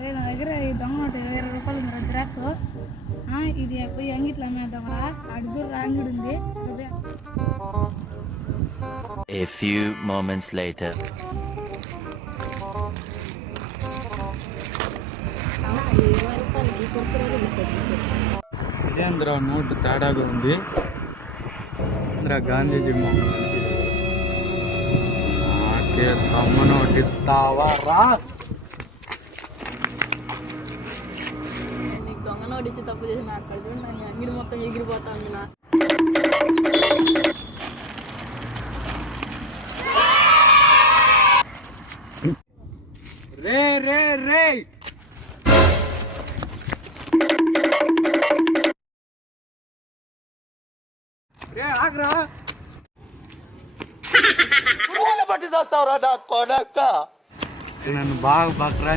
నా దగ్గర ఈ దొంగ నోటు 20 రూపాయలు ఉంది జిరాక్స్. ఇది పోయి అంగిట్లో అమ్మేద్దామరా, అడుజు రాంగుడు ఉంది. A few moments later. ఇదేంద్ర నోటు తేడాగా ఉంది. గాంధీజీ నాకే దొంగ నోటు ఇస్తావా రా? నీకు దొంగ నోటు ఇచ్చి తప్పు చేసిన అక్కడ చూడండి, అంగిడి మొత్తం ఎగిరిపోతా ఉంది నా. రే రే రే రే ఆగ్రా. పట్టి చేస్తావురా నా కొడక. నన్ను బాగా బక్రా.